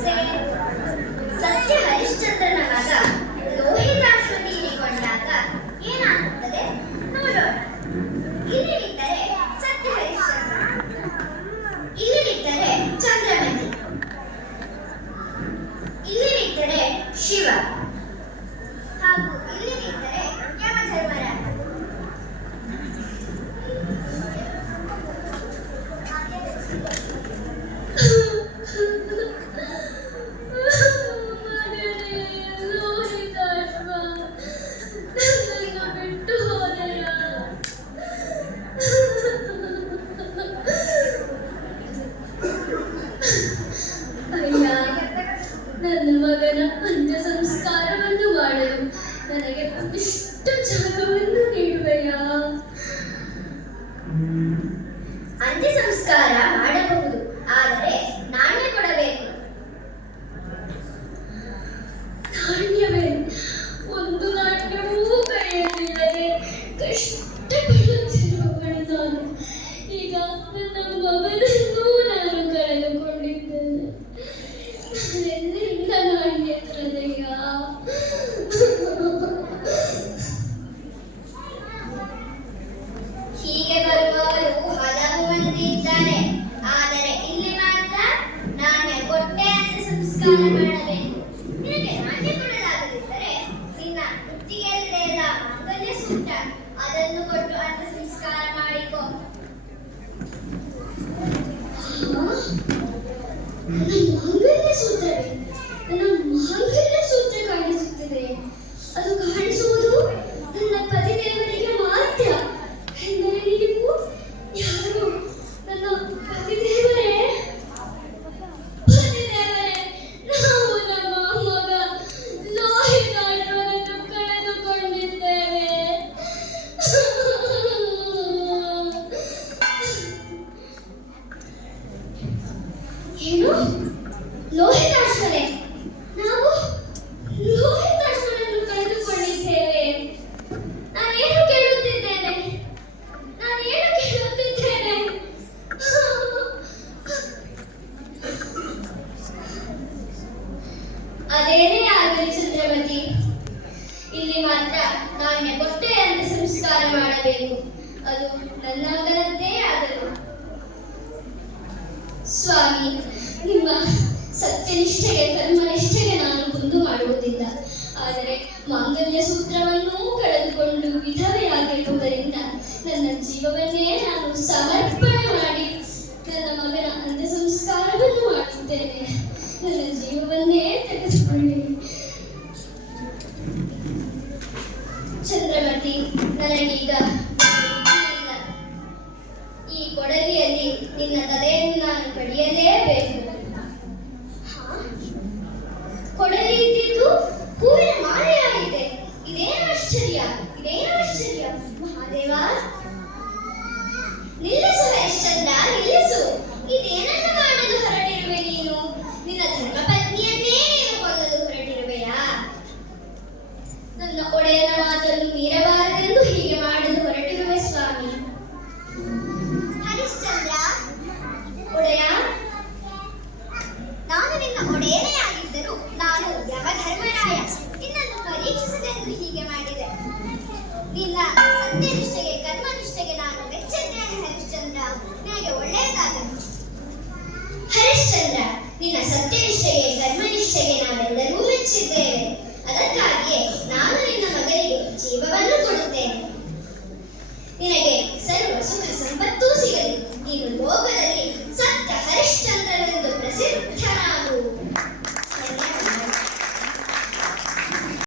ನಮಸ್ತೆ. ಸತ್ಯ ಹರಿಶ್ಚಂದ್ರನ ಮಗ ಲೋಹಿತಾಶ್ವ ತೀರಿಕೊಂಡಾಗ ಏನಾಗುತ್ತದೆ ನೋಡೋಣ. ಇಲ್ಲಿ ನಿಂತರೆ ಸತ್ಯ ಹರಿಶ್ಚಂದ್ರ, ಇಲ್ಲಿ ನಿಂತರೆ ಚಂದ್ರಮತಿ, ಇಲ್ಲಿ ನಿಂತರೆ ಶಿವ, ಹಾಗೂ ಇಲ್ಲಿ ನಿಂತರೆ ಯಮಧರ್ಮರಾಜ. ನನ್ನ ಮಗನ ಅಂತ್ಯ ಸಂಸ್ಕಾರವನ್ನು ಮಾಡಲು ನನಗೆ ಒಂದಿಷ್ಟು ಜಾಗವನ್ನು ನೀಡುವೆಯಾ? ಅಂತ್ಯ ಸಂಸ್ಕಾರ ಮಾಡಬಹುದು, ಆದರೆ ನಾಣ್ಯ ಕೊಡಬೇಕು. ನಾಣ್ಯವೇ? ಒಂದು ನಾಣ್ಯವೂ ಕೈಯಲ್ಲಿಲ್ಲದೆ ಕಷ್ಟಪಡುತ್ತಿರುವವಳು ನಾನು. ಈಗ ನನ್ನ ಮಗನನ್ನೂ ನಾನು ಕಳೆದುಕೊಂಡಿದ್ದೇನೆ. ನಾನೆಲ್ಲಿಂದ ನಾಣ್ಯ ತರದೆಯ? ಹೀಗೆ ಬರುವವರು ಹಲವು ಮಂದಿ ಇದ್ದಾರೆ, ಆದರೆ ಇಲ್ಲಿ ಮಾತ್ರ ನಾಣ್ಯ ಕೊಟ್ಟೆ ಅಂತ್ಯ ಸಂಸ್ಕಾರ ಮಾಡಬೇಕು. ನಿನಗೆ ನಾಣ್ಯ ಕೊಡಲಾಗದಿದ್ದರೆ ನಿನ್ನ ಕುತ್ತಿಗೆಯಲ್ಲೇ ಇರುವ ಮಾಂಗಲ್ಯ ಸೂತ್ರ, ಅದನ್ನು ಕೊಟ್ಟು ಅಂತ್ಯ ಸಂಸ್ಕಾರ ಮಾಡಿಕೊ. ನನ್ನ ಮಾಂಗಲ್ಯ ಸೂತ್ರವೇ? ನನ್ನ ಮಾಂಗಲ್ಯ ಸೂತ್ರ ಕಾಣಿಸುತ್ತಿದೆ. ಅದು ಕಾಣಿಸುವುದು ನನ್ನ ಪತಿದೇವರಿಗೆ ಮಾತ್ರ. ಎಂದರೆ ನೀವು ಯಾರು? ನನ್ನ ಪತಿದೇವರೇ? ಪತಿದೇವರೇ, ನಾವು ನಮ್ಮ ಮಗ ಲೋಹಿತಾಶ್ವನನ್ನು ಕಳೆದುಕೊಂಡಿದ್ದೇವೆ. ಏನು? ಲೋಹಿತಾಶ್ವನೇ? ನಾವು ಲೋಹಿತಾಶ್ವನನ್ನು ಕಳೆದುಕೊಂಡಿದ್ದೇವೆ? ನಾನೇನು ಕೇಳುತ್ತಿದ್ದೇನೆ? ಅದೇನೇ ಆಗಲಿ ಚಂದ್ರಮತಿ, ಇಲ್ಲಿ ಮಾತ್ರ ನಾಣ್ಯ ಕೊಟ್ಟೆ ಅಂತ ಸಂಸ್ಕಾರ ಮಾಡಬೇಕು. ಅದು ನನ್ನ ಮಗನದ್ದೇ ಆದರೂ. ಸ್ವಾಮಿ, ನಿಮ್ಮ ಸತ್ಯನಿಷ್ಠೆಗೆ ಕರ್ಮನಿಷ್ಠೆಗೆ ನಾನು ಕುಂದು ಮಾಡುವುದಿಲ್ಲ. ಆದರೆ ಮಾಂಗಲ್ಯ ಸೂತ್ರವನ್ನೂ ಕಳೆದುಕೊಂಡು ವಿಧವೆಯಾಗಿರುವುದರಿಂದ ನನ್ನ ಜೀವವನ್ನೇ ನಾನು ಸಮರ್ಪಣೆ ಮಾಡಿ ನನ್ನ ಮಗನ ಅಂತ್ಯ ಸಂಸ್ಕಾರವನ್ನು ಮಾಡುತ್ತೇನೆ. ನನ್ನ ಜೀವವನ್ನೇ ತೆಗೆದುಕೊಳ್ಳಿ. ಚಂದ್ರಮತಿ, ನನಗೀಗ ಈ ಕೊಡಲಿಯಲ್ಲಿ ನಿನ್ನ ತಲೆಯನ್ನು ನಾನು ಕಡಿಯಲೇಬೇಕು. ಕೊಡಲಿ ಇದ್ದಿದ್ದು ಹೂವಿನ ಮಾಲೆಯಾಗಿದೆ. ಇದೇನು ಆಶ್ಚರ್ಯ, ಇದೇನು ಆಶ್ಚರ್ಯ! ಮಹಾದೇವ, ನಿಲ್ಲಿಸು ಹರಿಶ್ಚಂದ್ರ, ನಿಲ್ಲಿಸು. ಇದೇನನ್ನು ಮಾಡಲು ಹೊರಟಿರುವೆ ನೀನು? ನಿನ್ನ ಧರ್ಮಪತ್ನಿಯನ್ನೇ ನೀನು ಕೊಲ್ಲಲು ಹೊರಟಿರುವೆಯಾ? ನನ್ನ ಒಡೆಯನ ಮಾತನ್ನು ಮೀರಬಾರದೆಂದು ಹೀಗೆ ಮಾಡಲು ಹೊರಟಿರುವೆ ಸ್ವಾಮಿ. ಹರಿಶ್ಚಂದ್ರ, ಒಡೆಯ, ನಾನು ನಿನ್ನ ಒಡೆಯನೇ ಆಗಿದ್ದರೂ ನಾನು ಯಮಧರ್ಮರಾಯ. ನಿನ್ನನ್ನು ಪರೀಕ್ಷಿಸದೆಂದು ಹೀಗೆ ಮಾಡಿದೆ. ನಿನ್ನ ಸತ್ಯನಿಷ್ಠೆಗೆ ಕರ್ಮನಿಷ್ಠೆಗೆ ನಾನು ಮೆಚ್ಚಿದ್ದೇನೆ ಹರಿಶ್ಚಂದ್ರ. ನಿನಗೆ ಒಳ್ಳೆಯದಾಗಲಿ. ಹರಿಶ್ಚಂದ್ರ, ನಿನ್ನ ಸತ್ಯನಿಷ್ಠೆಗೆ ಕರ್ಮನಿಷ್ಠೆಗೆ ನಾವೆಲ್ಲರೂ ಮೆಚ್ಚಿದ್ದೇವೆ. ಅದಕ್ಕಾಗಿಯೇ ನಾನು ನಿನ್ನ ಮಗನಿಗೆ ಜೀವವನ್ನು ಕೊಡುತ್ತೇನೆ.